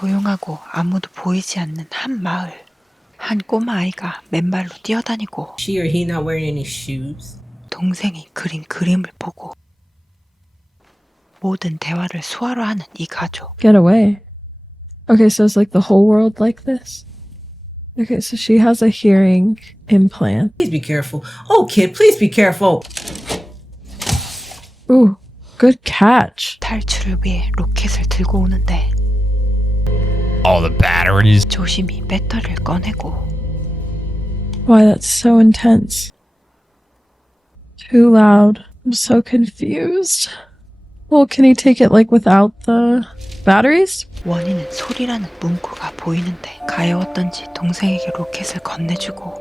조용하고 아무도 보이지 않는 한 마을. 한 꼬마 아이가 맨발로 뛰어다니고 She or he not wearing any shoes? 동생이 그린 그림을 보고 모든 대화를 수화로 하는 이 가족. Get away. Okay, so it's like the whole world like this? Okay, so she has a hearing implant. Please be careful. Oh, kid, please be careful. Ooh, good catch. 탈출을 위해 로켓을 들고 오는데 All the batteries. 조심히 배터리를 꺼내고 Why, that's so intense. Too loud. I'm so confused. Well, can he take it like without the batteries? 원인은 소리라는 문구가 보이는데 가여웠던지 동생에게 로켓을 건네주고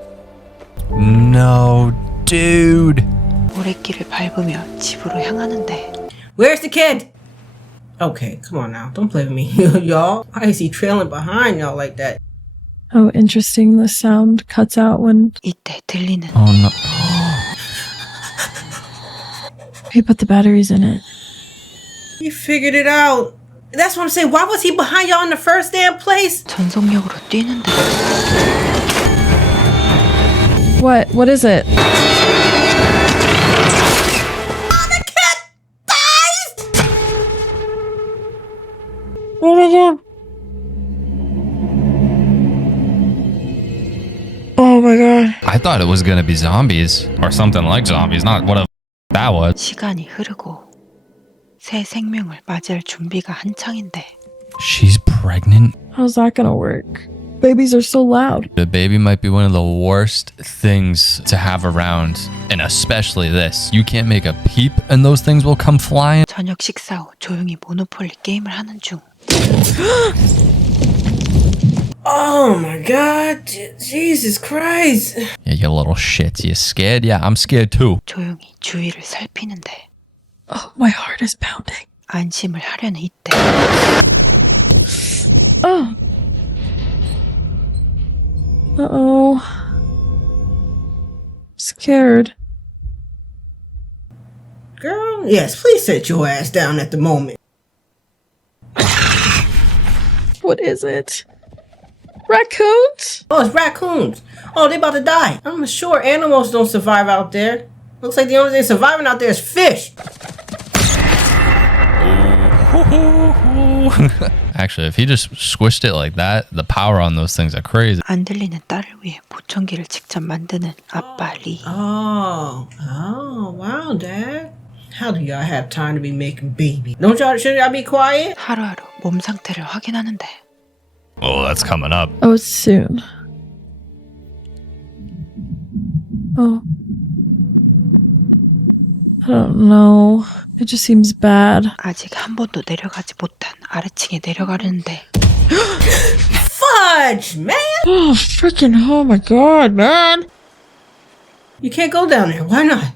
No, dude. 오랫길을 밟으며 집으로 향하는데 Where's the kid? Okay, come on now. Don't play with me. Y'all, why is he trailing behind y'all like that? Oh, interesting. The sound cuts out when 이때 들리는 Oh no. he put the batteries in it. He figured it out. That's what I'm saying. Why was he behind y'all in the first damn place? 전속력으로 뛰는데 What? What is it? Oh my god. Oh my god. I thought it was gonna be zombies or something like zombies, not what that was. 시간이 흐르고 새 생명을 맞이할 준비가 한창인데 She's pregnant. How's that gonna work? Babies are so loud. The baby might be one of the worst things to have around, and especially this. You can't make a peep and those things will come flying. 저녁 식사 후 조용히 모노폴리 게임을 하는 중 Oh my god. Jesus Christ. Yeah, you little shits. You scared? Yeah, I'm scared too. 조용히 주위를 살피는데 Oh, my heart is pounding. 안심을 하려는 이때 Oh. Uh-oh. Scared. Girl, yes, please sit your ass down at the moment. What is it? Raccoons? Oh, it's raccoons. Oh, they about to die. I'm sure animals don't survive out there. Looks like the only thing surviving out there is fish. Actually, if he just squished it like that, the power on those things are crazy. 안 들리는 딸을 위해 보청기를 직접 만드는 아빠 리. Oh, wow, Dad. How do y'all have time to be making babies? Shouldn't y'all be quiet? 하루하루 몸 상태를 확인하는데 Oh, that's coming up. Oh, it's soon. Oh. I don't know. It just seems bad. 아직 한 번도 내려가지 못한 아래층에 내려가려는데 Fudge, man! Oh, freaking, oh my god, man. You can't go down there. Why not?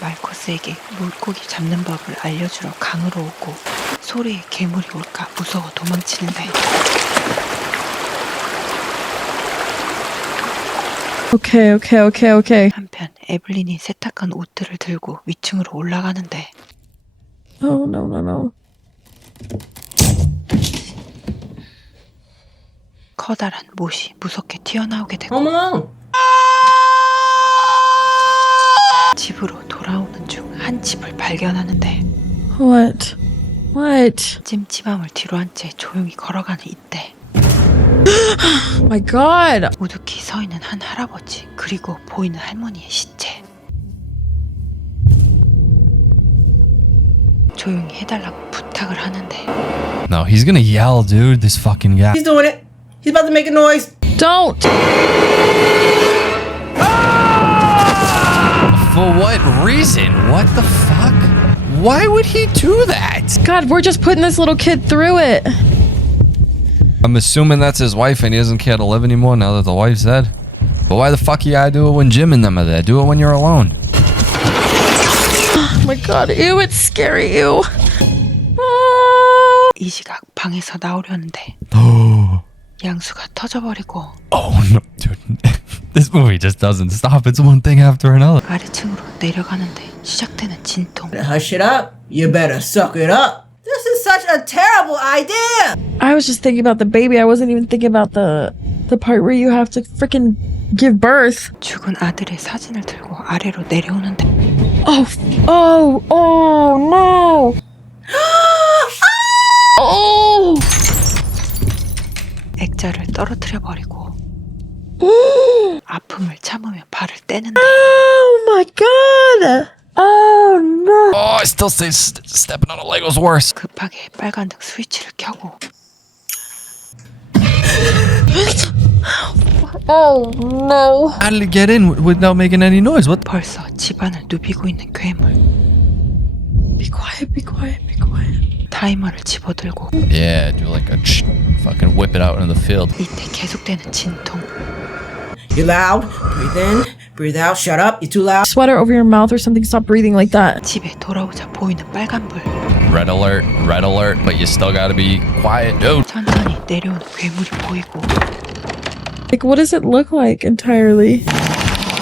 말코스에게 물고기 잡는 법을 알려주러 강으로 오고 소리에 괴물이 올까 무서워 도망치는데 Okay. 한편 에블린이 세탁한 옷들을 들고 위층으로 올라가는데 Oh, no. 커다란 못이 무섭게 튀어나오게 되고 Home alone. 집으로 돌아오는 중 한 집을 발견하는데 What? 찜찜함을 뒤로 한 채 조용히 걸어가는 이때 Oh my god. 우두키 서 있는 한 할아버지 그리고 보이는 할머니의 시체. 조용히 해달라고 부탁을 하는데 No, he's gonna yell, dude. This fucking guy. He's doing it. He's about to make a noise. Don't. For what reason? What the fuck? Why would he do that? God, we're just putting this little kid through it. I'm assuming that's his wife and he doesn't care to live anymore now that the wife's dead. But why the fuck you gotta do it when Jim and them are there? Do it when you're alone. Oh my god, ew, it's scary, ew. 이 시각 방에서 나오려는데 양수가 터져버리고 Oh no, dude. This movie just doesn't stop. It's one thing after another. 아래층으로 내려가는데 시작되는 진통. Hush it up. You better suck it up. This is such a terrible idea. I was just thinking about the baby. I wasn't even thinking about the part where you have to freaking give birth. 죽은 아들의 사진을 들고 아래로 내려오는데 Oh no. Oh. 액자를 떨어뜨려버리고 아픔을 참으며 발을 떼는데 Oh my god. Oh no. Oh, I still say stepping on a Lego's worse. 급하게 빨간등 스위치를 켜고 Oh no. How did it get in without making any noise? What? 벌써 집안을 누비고 있는 괴물. Be quiet, be quiet, be quiet. 타이머를 집어들고 Yeah, do like a fucking whip it out into the field. 이때 계속되는 진통. You're loud. Breathe in. Breathe out. Shut up. You're too loud. Sweater over your mouth or something. Stop breathing like that. 집에 돌아오자 보이는 빨간불. Red alert, but you still gotta be quiet, dude. 천천히 내려오는 괴물이 보이고 Like, what does it look like entirely?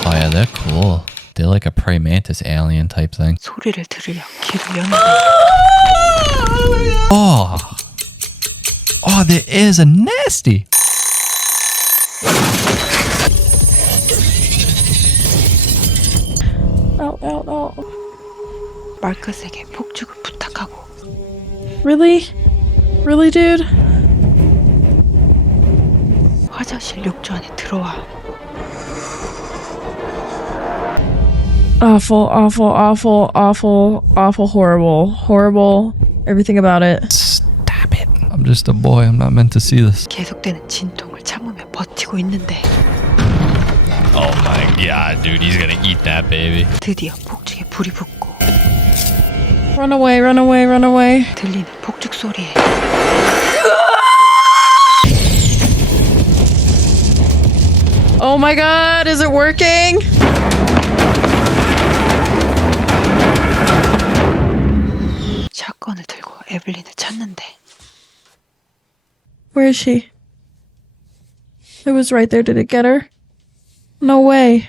Oh yeah, they're cool. They're like a praying mantis alien type thing. 소리를 들으려 귀를 여는데 Oh, there is a nasty. Ow. 말끝에게 폭죽을 부탁하고 Really? Really, dude? 화장실 욕조 안에 들어와 Awful, horrible. Everything about it. Stop it. I'm just a boy. I'm not meant to see this. 계속되는 진통을 참으며 버티고 있는데 Oh my god, dude. He's gonna eat that baby. 드디어 폭죽에 불이 붙고 Run away. 들리는 폭죽 소리에 Oh my god, is it working? 샷건을 들고 에블린을 찾는데 Where is she? It was right there. Did it get her? No way.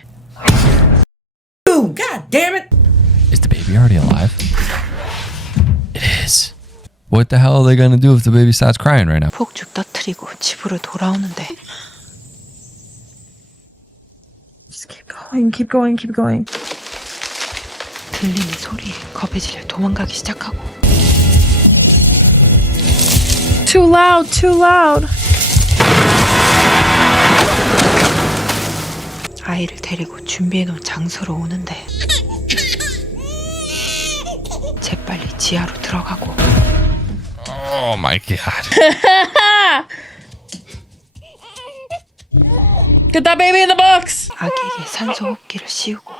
Dude, God damn it. Is the baby already alive? It is. What the hell are they gonna do if the baby starts crying right now? 폭죽 터트리고 집으로 돌아오는데 Just keep going. 들리는 소리에 겁에 질려 도망가기 시작하고 Too loud. 아이를 데리고 준비해놓은 장소로 오는데 재빨리 지하로 들어가고 Oh my god. Get that baby in the box. 아기에게 산소 호흡기를 씌우고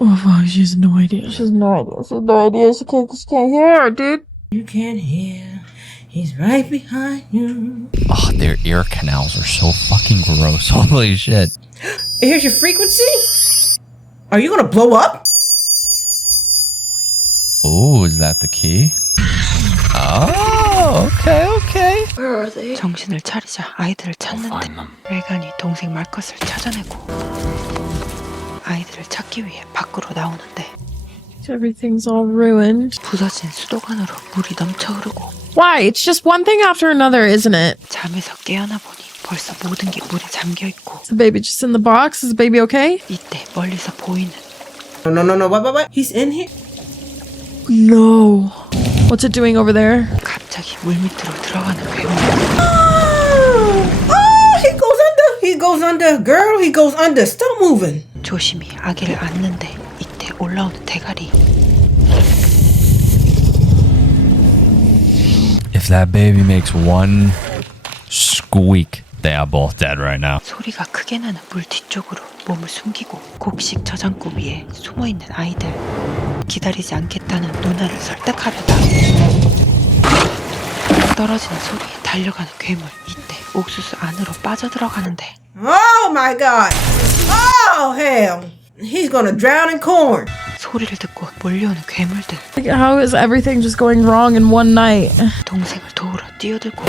Oh fuck, she has no idea. She has no idea. She can't hear, dude. You can't hear. He's right behind you. Oh, their ear canals are so fucking gross. Holy shit. Here's your frequency. Are you gonna blow up? Oh, is that the key? Oh, okay. 정신을 차리자 아이들을 찾는데 레간이 동생 말컷을 찾아내고 아이들을 찾기 위해 밖으로 나오는데 Everything's all ruined. 부서진 수도관으로 물이 넘쳐 흐르고 Why? It's just one thing after another, isn't it? 잠에서 깨어나 보니 벌써 모든 게 물에 잠겨 있고 Is the baby just in the box? Is the baby okay? 이때 멀리서 보이는 No. What? He's in here. No. What's it doing over there? 갑자기 물 밑으로 들어가는 괴물. He goes under. Girl, he goes under. Stop moving. 조심히 아기를 안는데 이때 올라오는 대가리. If that baby makes one squeak, they are both dead right now. 소리가 크게 나는 물 뒤쪽으로 몸을 숨기고 곡식 저장고 위에 숨어있는 아이들. 기다리지 않겠다는 누나를 설득하려다 떨어지는 소리에 달려가는 괴물. 이때 옥수수 안으로 빠져들어가는데 Oh my God. Oh hell. He's gonna drown in corn. 소리를 듣고 몰려오는 괴물들. Like, how is everything just going wrong in one night? 동생을 도우러 뛰어들고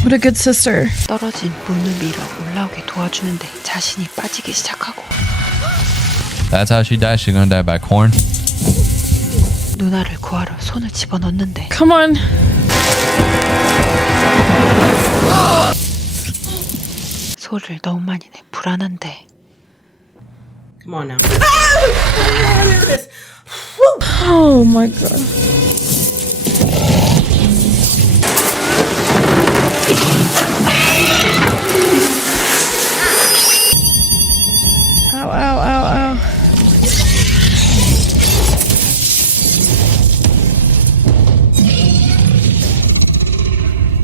What a good sister. 떨어진 문을 밀어 올라오게 도와주는데 자신이 빠지기 시작하고 That's how she dies. She's gonna die by corn. 누나를 구하러 손을 집어넣는데 Come on. 소리를 너무 많이 내 불안한데 Come on now. Oh my god. Ow, ow, ow, ow.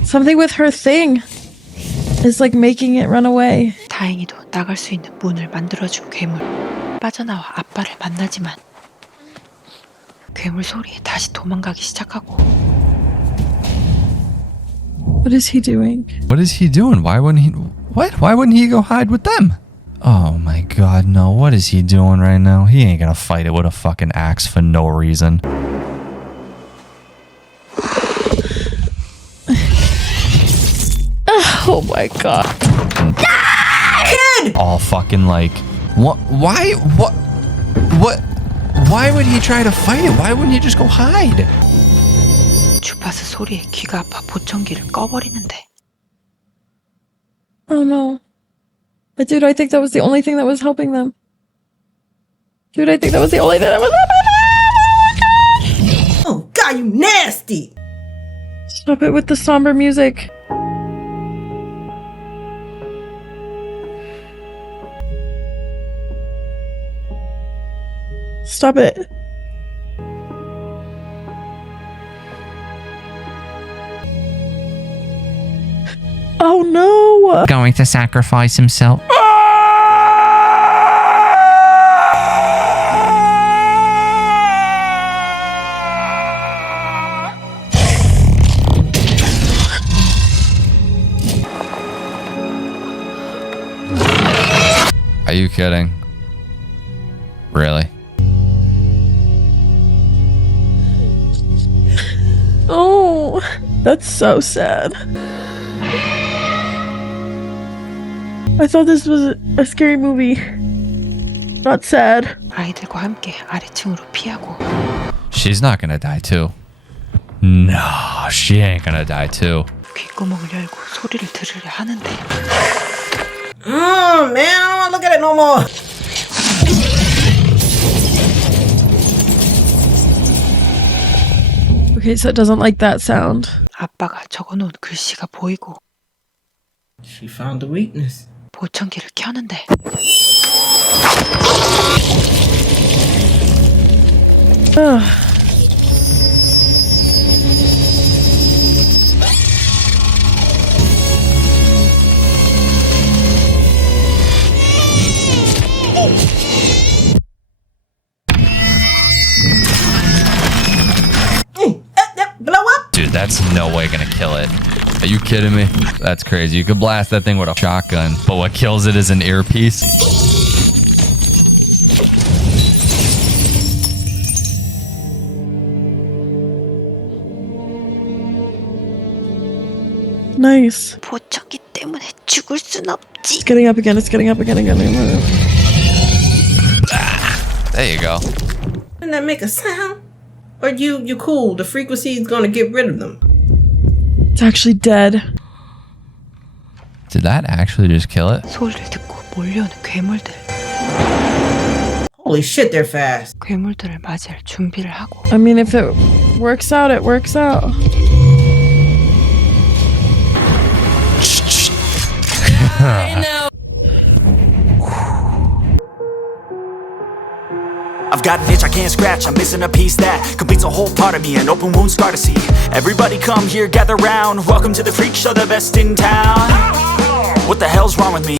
Something with her thing is like making it run away. 다행히도 나갈 수 있는 문을 만들어준 괴물. 빠져나와 아빠를 만나지만 괴물 소리에 다시 도망가기 시작하고 What is he doing? What is he doing? Why wouldn't he? What? Why wouldn't he go hide with them? Oh my god, no. What is he doing right now? He ain't gonna fight it with a fucking axe for no reason. Oh my god. All fucking like, what? Why? What? What? Why would he try to fight it? Why wouldn't he just go hide? 주파수 소리에 귀가 아파 보청기를 꺼버리는데 Oh no. But dude, I think that was the only thing that was helping them. Dude, I think that was the only thing that was helping them. Oh God, you nasty! Stop it with the somber music. Stop it. Oh no! Going to sacrifice himself. Are you kidding? Really? Oh, that's so sad. I thought this was a scary movie. Not sad. 아이들과 함께 아래층으로 피하고 She's not gonna die too. No, she ain't gonna die too. 귓구멍을 열고 소리를 들으려 하는데 Oh man, I don't want to look at it no more. Okay, so it doesn't like that sound. 아빠가 적어놓은 글씨가 보이고 She found the weakness. 보청기를 켜는데 Ugh. Blow up? Dude, that's no way gonna kill it. Are you kidding me? That's crazy. You could blast that thing with a shotgun, but what kills it is an earpiece. Nice. 보청기 때문에 죽을 순 없지. It's getting up again. It's getting up again. Again. There you go. Didn't that make a sound? Or you cool? The frequency is gonna get rid of them. It's actually dead. Did that actually just kill it? 소리를 듣고 몰려오는 괴물들. Holy shit, they're fast. 괴물들을 맞이할 준비를 하고 I mean, if it works out, it works out. I've got an itch I can't scratch, I'm missing a piece that completes a whole part of me, an open wound scar to see. Everybody come here, gather round, welcome to the freak show, the best in town. What the hell's wrong with me?